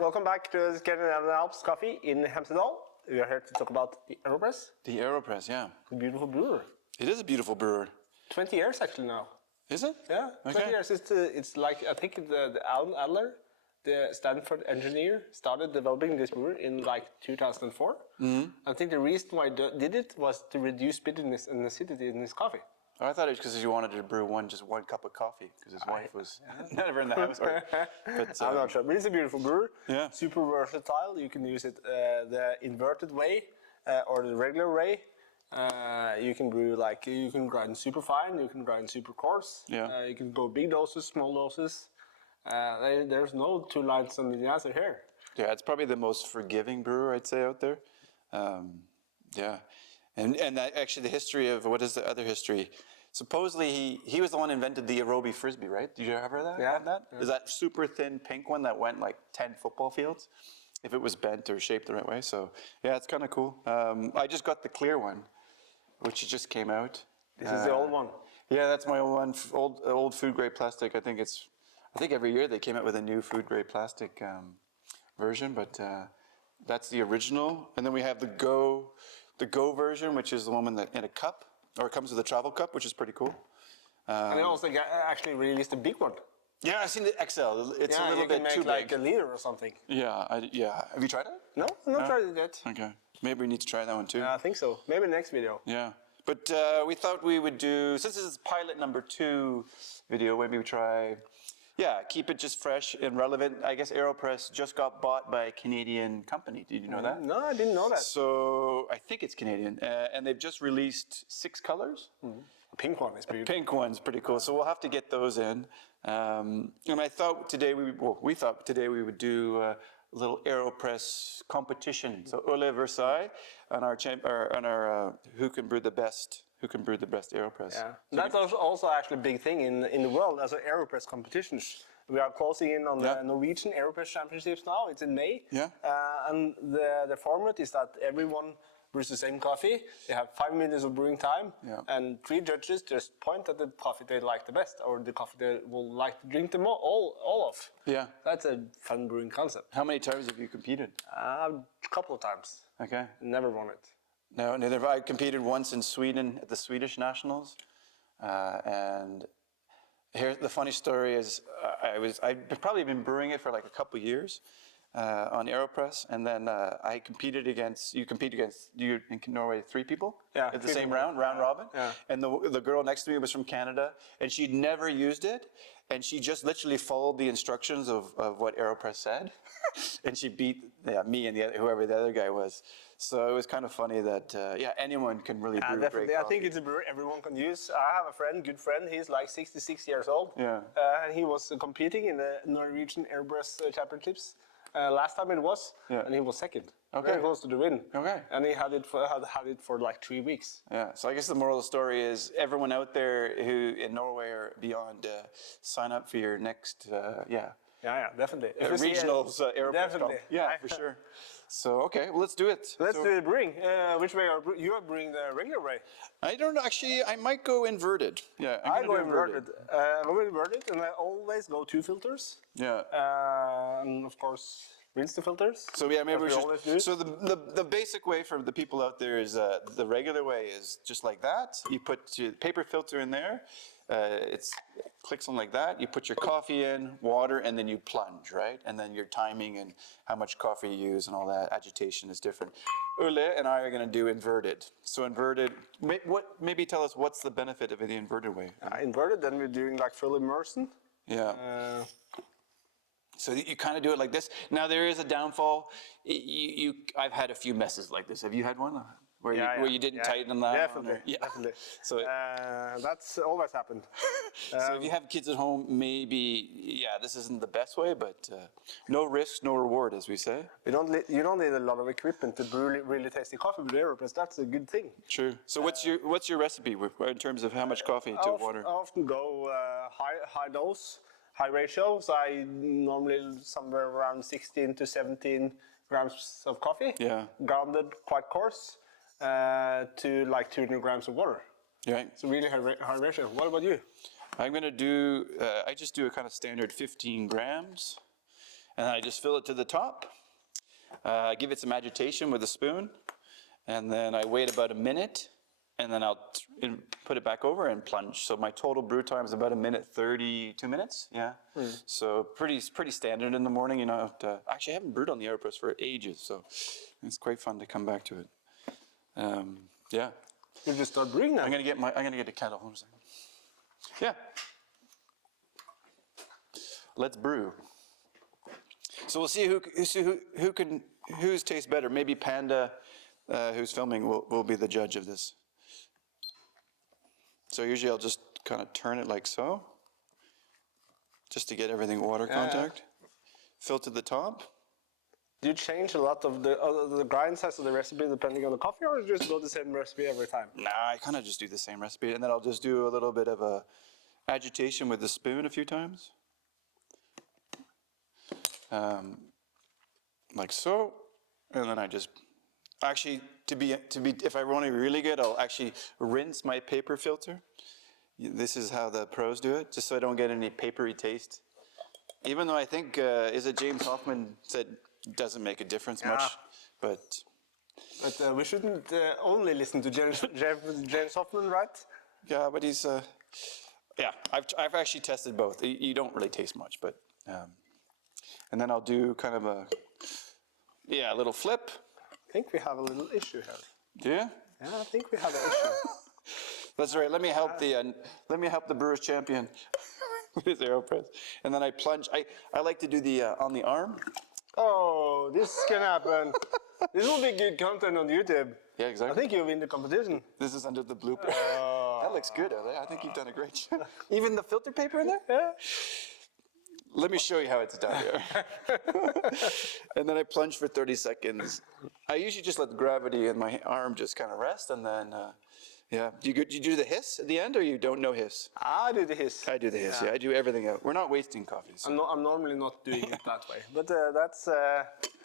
Welcome back to the Scandinavian Alps coffee in Hemsedal. We are here to talk about the Aeropress. The Aeropress, yeah. A beautiful brewer. It is a beautiful brewer. 20 years actually now. Is it? Yeah, 20 Okay. years. It's like, I think the Alan Adler, the Stanford engineer, started developing this brewer in like 2004. Mm-hmm. I think the reason why he did it was to reduce bitterness and acidity in his coffee. Oh, I thought it was because he wanted to brew just one cup of coffee because his wife was never in the house. But, I'm not sure, but it's a beautiful brewer. Yeah. Super versatile. You can use it the inverted way or the regular way. You can brew you can grind super fine, you can grind super coarse. Yeah. You can go big doses, small doses. There's no two lines on the answer here. Yeah, it's probably the most forgiving brewer I'd say out there. Yeah. And that, actually the history of, what is the other history? Supposedly he was the one who invented the Aerobi Frisbee, right? Did you ever heard that? Yeah. That? Yeah. Is that super thin pink one that went like 10 football fields? If it was bent or shaped the right way. So yeah, it's kind of cool. I just got the clear one, which just came out. This is the old one. Yeah, that's my old one, old food grade plastic. I think every year they came out with a new food grade plastic version, but that's the original. And then we have the Go version, which is the one in a cup, or it comes with a travel cup, which is pretty cool. And they also actually released a big one. Yeah, I've seen the XL. It's a little bit too big. Like a liter or something. Yeah, yeah. Have you tried it? No, I've not tried it yet. Okay, maybe we need to try that one too. I think so. Maybe next video. Yeah, but we thought we would do, since this is pilot number 2 video, maybe we try. Yeah, keep it just fresh and relevant. I guess Aeropress just got bought by a Canadian company. Did you know that? No, I didn't know that. So I think it's Canadian, and they've just released 6 colors. A pink one is beautiful. Pink one's pretty cool. So we'll have to get those in. And I thought today we thought today we would do a little Aeropress competition. So Ole Versailles on our who can brew the best. Who can brew the best Aeropress? Yeah, that's also actually a big thing in the world as Aeropress competitions. We are closing in on the Norwegian Aeropress Championships now. It's in May. Yeah. And the format is that everyone brews the same coffee. They have 5 minutes of brewing time, and 3 judges just point at the coffee they like the best, or the coffee they will like to drink them all of. Yeah. That's a fun brewing concept. How many times have you competed? A couple of times. Okay. Never won it. No, neither have I. Competed once in Sweden at the Swedish Nationals, and here the funny story is I'd probably been brewing it for like a couple of years on Aeropress, and then I competed against you in Norway 3 people at the same round robin, and the girl next to me was from Canada, and she'd never used it, and she just literally followed the instructions of what Aeropress said, and she beat me and whoever the other guy was. So it was kind of funny that anyone can really brew definitely. great coffee. I think it's a brewer everyone can use. I have a good friend. He's like 66 years old. Yeah. And he was competing in the Norwegian Aeropress Championships last time it was, and he was second. Okay. Very close to the win. Okay. And he had it for like 3 weeks. Yeah. So I guess the moral of the story is everyone out there who in Norway or beyond, sign up for your next Yeah, definitely. regionals Aeropress. Definitely. Yeah, for sure. So okay, well, let's do it. Let's do the brewing. Which way you are brewing the regular way? I don't know. Actually, I might go inverted. Yeah, I go inverted. I go inverted, and I always go 2 filters. Yeah. And of course, rinse the filters. So yeah, maybe we always do. should. So the basic way for the people out there is the regular way is just like that. You put your paper filter in there. It clicks on like that. You put your coffee in, water, and then you plunge, right? And then your timing and how much coffee you use and all that agitation is different. Ole and I are going to do inverted. So inverted. Maybe tell us what's the benefit of the inverted way? Inverted, then we're doing like full immersion. Yeah. So you kind of do it like this. Now there is a downfall. I've had a few messes like this. Have you had one? Where you didn't tighten that? Definitely. So that's always happened. So if you have kids at home, maybe this isn't the best way, but no risk, no reward, as we say. You don't need a lot of equipment to brew really tasty coffee with Aeropress. That's a good thing. True. So what's your recipe in terms of how much coffee to water? I often go high dose, high ratio. So I normally somewhere around 16 to 17 grams of coffee. Yeah. Grounded quite coarse. To like 200 grams of water. Right. It's a really high ratio. What about you? I'm going to do, I just do a kind of standard 15 grams, and I just fill it to the top. Give it some agitation with a spoon, and then I wait about a minute, and then I'll put it back over and plunge. So my total brew time is about 1:30, 2 minutes. Yeah. So pretty standard in the morning. You know, actually I haven't brewed on the Aeropress for ages, so it's quite fun to come back to it. Yeah. You just start brewing now. I'm gonna get a kettle. Hold on a second. Yeah. Let's brew. So we'll see whose tastes better. Maybe Panda, who's filming, will be the judge of this. So usually I'll just kind of turn it like so, just to get everything water contact. Fill to the top. Do you change a lot of the grind size of the recipe depending on the coffee, or you just go the same recipe every time? Nah, I kind of just do the same recipe, and then I'll just do a little bit of a agitation with the spoon a few times. Like so, and then I just, actually, if I want to be really good, I'll actually rinse my paper filter. This is how the pros do it, just so I don't get any papery taste. Even though I think, is it James Hoffman said, doesn't make a difference much, but we shouldn't only listen to James Hoffman, right? yeah, but he's, yeah, I've actually tested both. You don't really taste much, but, and then I'll do kind of a little flip. I think we have a little issue here. Do you? Yeah, I think we have an issue. That's right. Let me help the Brewers champion with his Aeropress, and then I plunge. I like to do the on the arm. Oh, this can happen. This will be good content on YouTube. Yeah, exactly. I think you'll win the competition. This is under the blooper. That looks good, Ale. I think you've done a great job. Even the filter paper in there? Yeah. Let me show you how it's done here. And then I plunge for 30 seconds. I usually just let the gravity in my arm just kind of rest, and then, yeah. Do you do the hiss at the end, or you don't know hiss? I do the hiss. I do the hiss, yeah. I do everything out. We're not wasting coffee. So. I'm normally not doing it that way, but that's...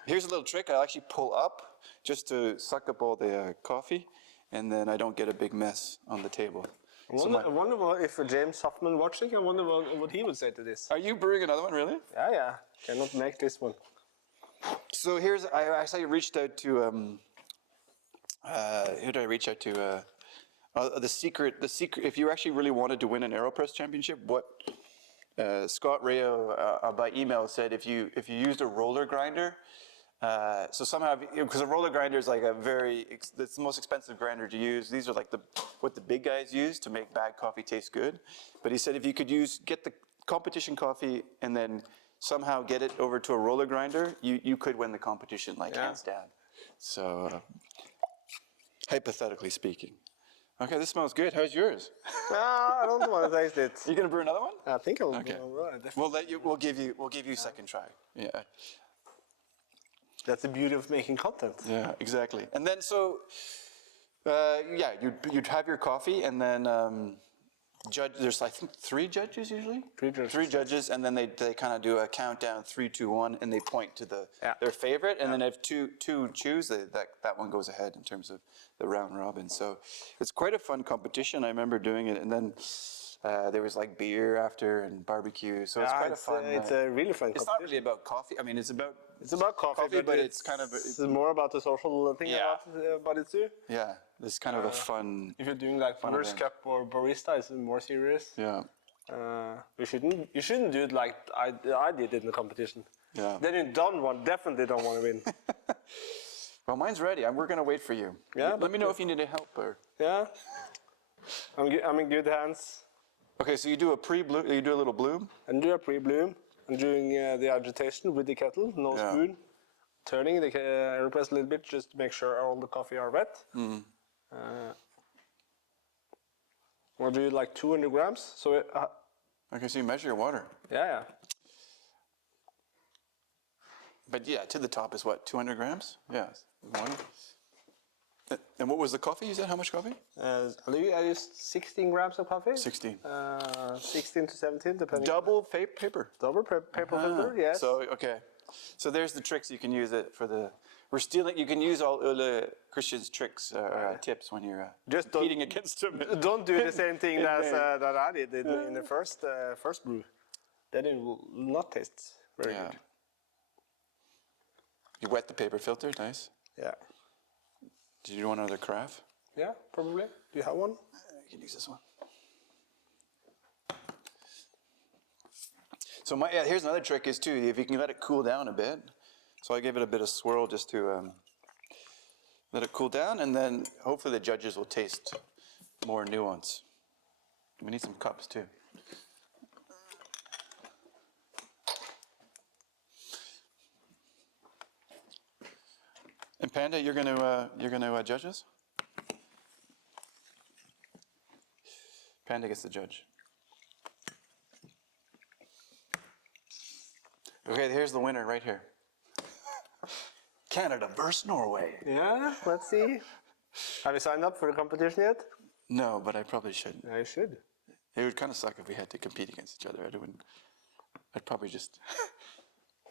Here's a little trick. I'll actually pull up just to suck up all the coffee, and then I don't get a big mess on the table. I wonder if James Hoffman watching, I wonder what he would say to this. Are you brewing another one, really? Yeah. Cannot make this one. So I actually reached out to, who did I reach out to? The secret, if you actually really wanted to win an Aeropress championship, what Scott Rayo by email said, if you used a roller grinder, so somehow, because a roller grinder is like it's the most expensive grinder to use. These are like what the big guys use to make bad coffee taste good. But he said if you could get the competition coffee and then somehow get it over to a roller grinder, you could win the competition hands down. So, hypothetically speaking. Okay, this smells good. How's yours? I don't want to taste it. You gonna brew another one? I think I'll. Okay. We'll give you a second try. Yeah. That's the beauty of making content. Yeah, exactly. And then you'd have your coffee, and then there's I think 3 judges usually. 3 judges. 3 judges, and then they kind of do a countdown 3, 2, 1, and they point to their favorite, and then if two choose, that one goes ahead in terms of the round robin. So it's quite a fun competition. I remember doing it, and then there was like beer after and barbecue. So it's quite a fun. It's a really fun. It's not really about coffee. I mean, it's about coffee, but it's kind of it's more about the social thing about it too. Yeah, it's kind of a fun. If you're doing like Brewers Cup or barista, it's more serious. Yeah. You shouldn't do it like I did in the competition. Yeah. Then you definitely don't want to win. Well, mine's ready. We're gonna wait for you. Yeah. Let me know if you need any help or. Yeah. I'm in good hands. Okay, so you do a little bloom. And do a pre-bloom. I'm doing the agitation with the kettle, no spoon. Turning the Aeropress a little bit just to make sure all the coffee are wet. We'll do like 200 grams. So Okay, so you measure your water. Yeah. But yeah, to the top is what, 200 grams? Yeah. 1. And what was the coffee you said? How much coffee? I used 16 grams of coffee. 16. 16 to 17, depending. Double paper. Double paper filter, yes. So, okay. So there's the tricks you can use it for the... You can use all Ole Christian's tricks, tips when you're Just competing against him. Don't do the same thing that I did in the first brew. Then it will not taste very good. You wet the paper filter, nice. Yeah. Do you want another carafe? Yeah, probably. Do you have one? You can use this one. So here's another trick is too, if you can let it cool down a bit. So I gave it a bit of swirl just to let it cool down, and then hopefully the judges will taste more nuance. We need some cups too. And Panda, you're gonna judge us? Panda gets the judge. Okay, here's the winner right here. Canada versus Norway. Yeah, let's see. Have you signed up for the competition yet? No, but I probably should. I should. It would kind of suck if we had to compete against each other. I'd probably just.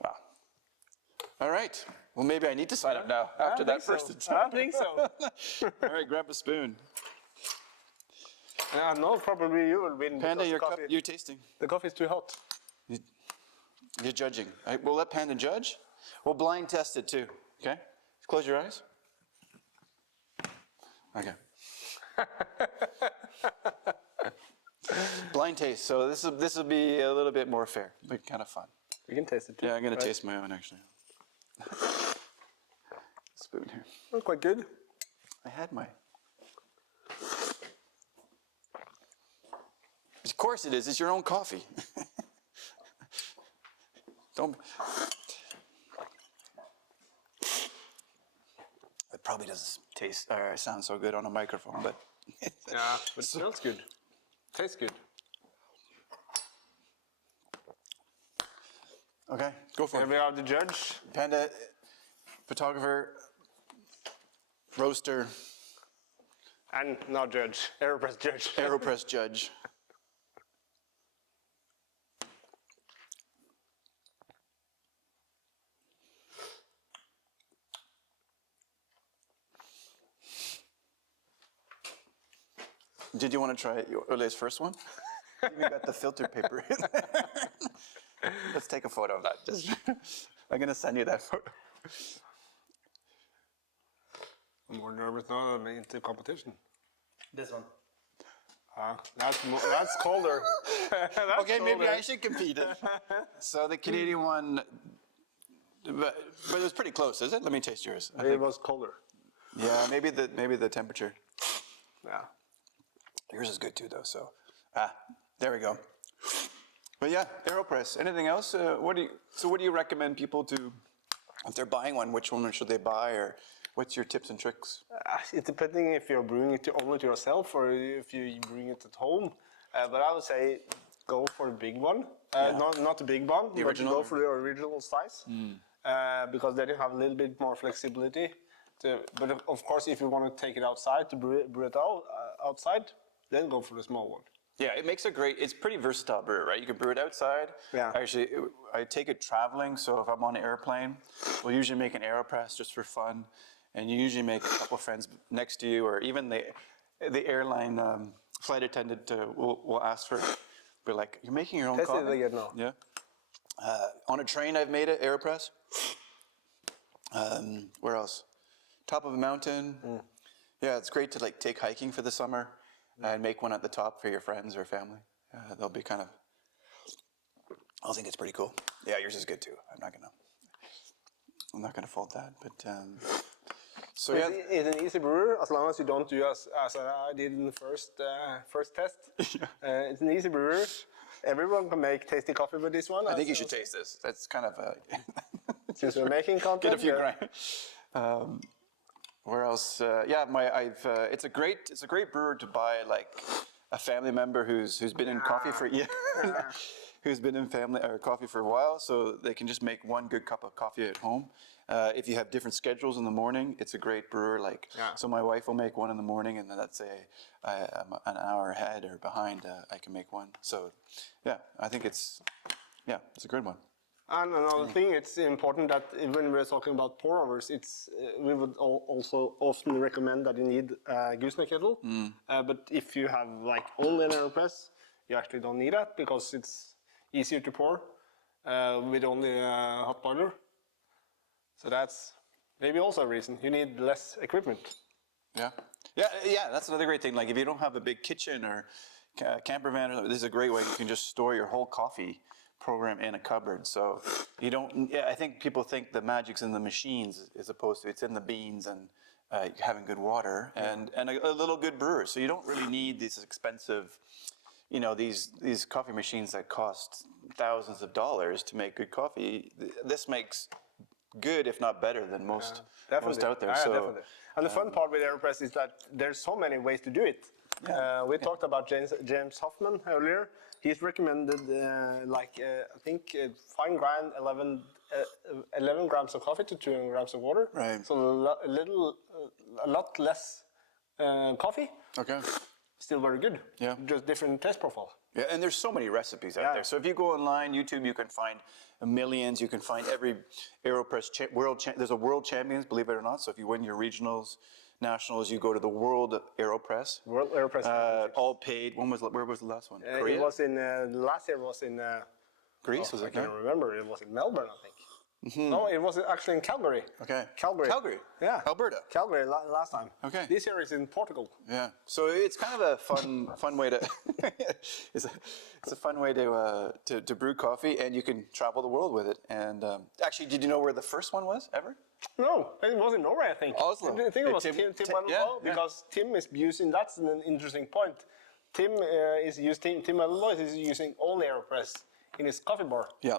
Wow. All right. Well, maybe I need to sign up now after that first attempt. I think so. All right, grab a spoon. No, probably you will win. Panda, because your the cup, coffee, you're tasting. the coffee is too hot. You're judging. All right, we'll let Panda judge. We'll blind test it too. Okay? Close your eyes. Okay. Blind taste. So this will be a little bit more fair, but kind of fun. You can taste it too. Yeah, I'm gonna taste my own actually. Spoon here. Oh, quite good. I had my. Of course it is. It's your own coffee. Don't. It probably doesn't taste or sound so good on a microphone, but. Yeah, but it smells good. Tastes good. Okay, go for And it. we have the judge. Panda, photographer, roaster, And not judge. Aeropress judge. Aeropress judge. Did you want to try Ole's first one? We got the filter paper in there. Let's take a photo of that. I'm going to send you that photo. I'm more nervous now than into competition. This one. That's colder. That's Okay, maybe colder. I should compete. So the Canadian one, but it was pretty close, is it? Let me taste yours. I It think. was colder. Yeah, maybe the temperature. Yeah. Yours is good too, though. So, there we go. But yeah, Aeropress. Anything else? What do you recommend people to, if they're buying one? Which one should they buy, or what's your tips and tricks? It's depending if you're brewing it only to yourself or if you're brewing it at home. But I would say go for the big one. Not the big one, but original? go for the original size. Because then you have a little bit more flexibility. But of course, if you want to take it outside to brew it outside, then go for the small one. Yeah, it makes a great, it's pretty versatile brewer, right? You can brew it outside. Yeah. Actually, I take it traveling, so if I'm on an airplane, we'll usually make an Aeropress just for fun. And you usually make a couple friends next to you, or even the airline flight attendant will ask for, be like, you're making your own Taste coffee? it again now. Yeah. On a train, I've made it, Aeropress. Where else? Top of a mountain. Yeah, it's great to like take hiking for the summer and make one at the top for your friends or family. They'll be kind of, I think it's pretty cool. Yeah, yours is good too. I'm not gonna fault that, but so yeah. It's an easy brewer as long as you don't do as I did in the first test. It's an easy brewer. Everyone can make tasty coffee with this one. I think you should taste this. That's kind of Since we're making content. get a few grams. Where else? It's a great brewer to buy, like a family member who's been in coffee for who's been in family or coffee for a while, so they can just make one good cup of coffee at home. If you have different schedules in the morning, it's a great brewer. So my wife will make one in the morning, and then let's say I'm an hour ahead or behind, I can make one. So yeah, I think it's a good one. And another thing, it's important that when we're talking about pour overs, it's we would also often recommend that you need a gooseneck kettle. But if you have like only an Aeropress, you actually don't need that because it's easier to pour with only a hot boiler. So that's maybe also a reason you need less equipment. Yeah. That's another great thing. Like if you don't have a big kitchen or camper van, this is a great way you can just store your whole coffee program in a cupboard. So you don't. Yeah, I think people think the magic's in the machines as opposed to it's in the beans and having good water and a little good brewer. So you don't really need these expensive, these coffee machines that cost thousands of dollars to make good coffee. This makes good, if not better, than most out there. So, definitely. And the fun part with Aeropress is that there's so many ways to do it. We talked about James Hoffman earlier. He's recommended I think fine grind 11 grams of coffee to 200 grams of water. Right. So a lot less coffee. Okay. Still very good. Yeah. Just different taste profile. Yeah, and there's so many recipes out there. So if you go online, YouTube, you can find millions. You can find every Aeropress there's a world champions, believe it or not. So if you win your regionals, nationals, you go to the World Aeropress. World Aeropress. All paid. Where was the last one? Korea? It was in last year was in Greece. Was it? I can't remember. It was in Melbourne, I think. No, it was actually in Calgary. Okay. Calgary. Yeah. Alberta. Calgary last time. Okay. This year is in Portugal. Yeah. So it's kind of a fun way to it's a fun way to brew coffee, and you can travel the world with it. And actually, did you know where the first one was ever? No, it was in Norway, I think. Oslo. I think it was Tim Ellenboe, because Tim is using. That's an interesting point. Tim Ellenboe is using only Aeropress in his coffee bar. Yeah.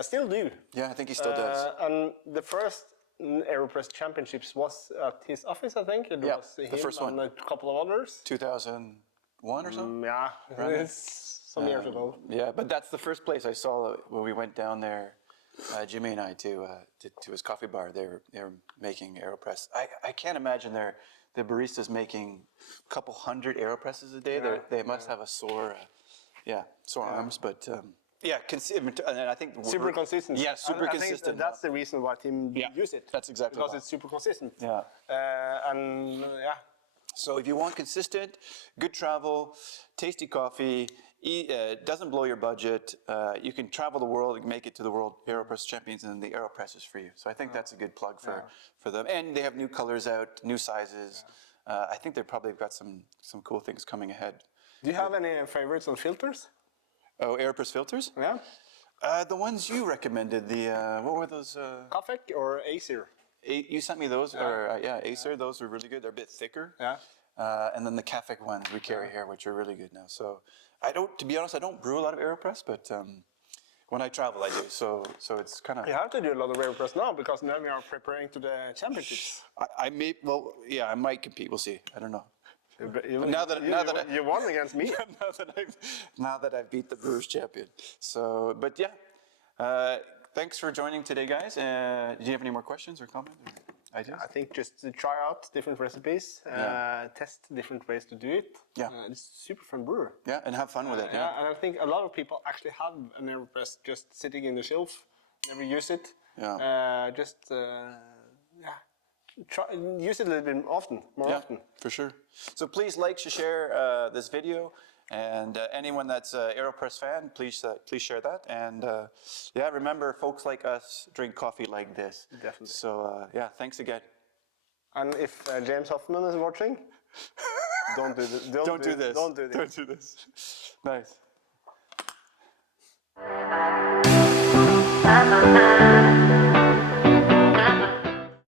Still do. Yeah, I think he still does. And the first Aeropress Championships was at his office, I think. It was him the first one. and a couple of others. 2001 or so? Yeah, it's some years ago. Yeah, but that's the first place I saw when we went down there, Jimmy and I, to his coffee bar. They were making Aeropress. I can't imagine the baristas making a couple hundred Aeropresses a day. They must have a sore arms, but... and I think super consistent. Yeah, super consistent. I think that's the reason why Tim use it. That's exactly because why. it's super consistent. Yeah. So if you want consistent, good travel, tasty coffee, doesn't blow your budget, you can travel the world and make it to the World Aeropress Champions, and the Aeropress is for you. So I think that's a good plug for them. And they have new colors out, new sizes. I think they've probably got some cool things coming ahead. Do you have any favorites on filters? Oh, Aeropress filters? Yeah. The ones you recommended, what were those? Kafek or Acer? You sent me those, Acer. Those are really good. They're a bit thicker. Yeah. And then the Kafek ones we carry here, which are really good now. So to be honest, I don't brew a lot of Aeropress, but when I travel, I do. So it's kind of. You have to do a lot of Aeropress now because now we are preparing to the championships. I might compete. We'll see. I don't know. You won against me. now that I've beat the Brewers champion. So, but thanks for joining today, guys. Do you have any more questions or comments or ideas? I think just to try out different recipes, test different ways to do it. Yeah, it's super fun brewer. Yeah, and have fun with it. And I think a lot of people actually have an Aeropress just sitting in the shelf, never use it. Yeah. Use it a little bit more often. For sure. So please share this video, and anyone that's an Aeropress fan, please share that. And remember, folks like us drink coffee like this. Definitely. So thanks again. And if James Hoffman is watching, don't do this. Don't do this. Nice.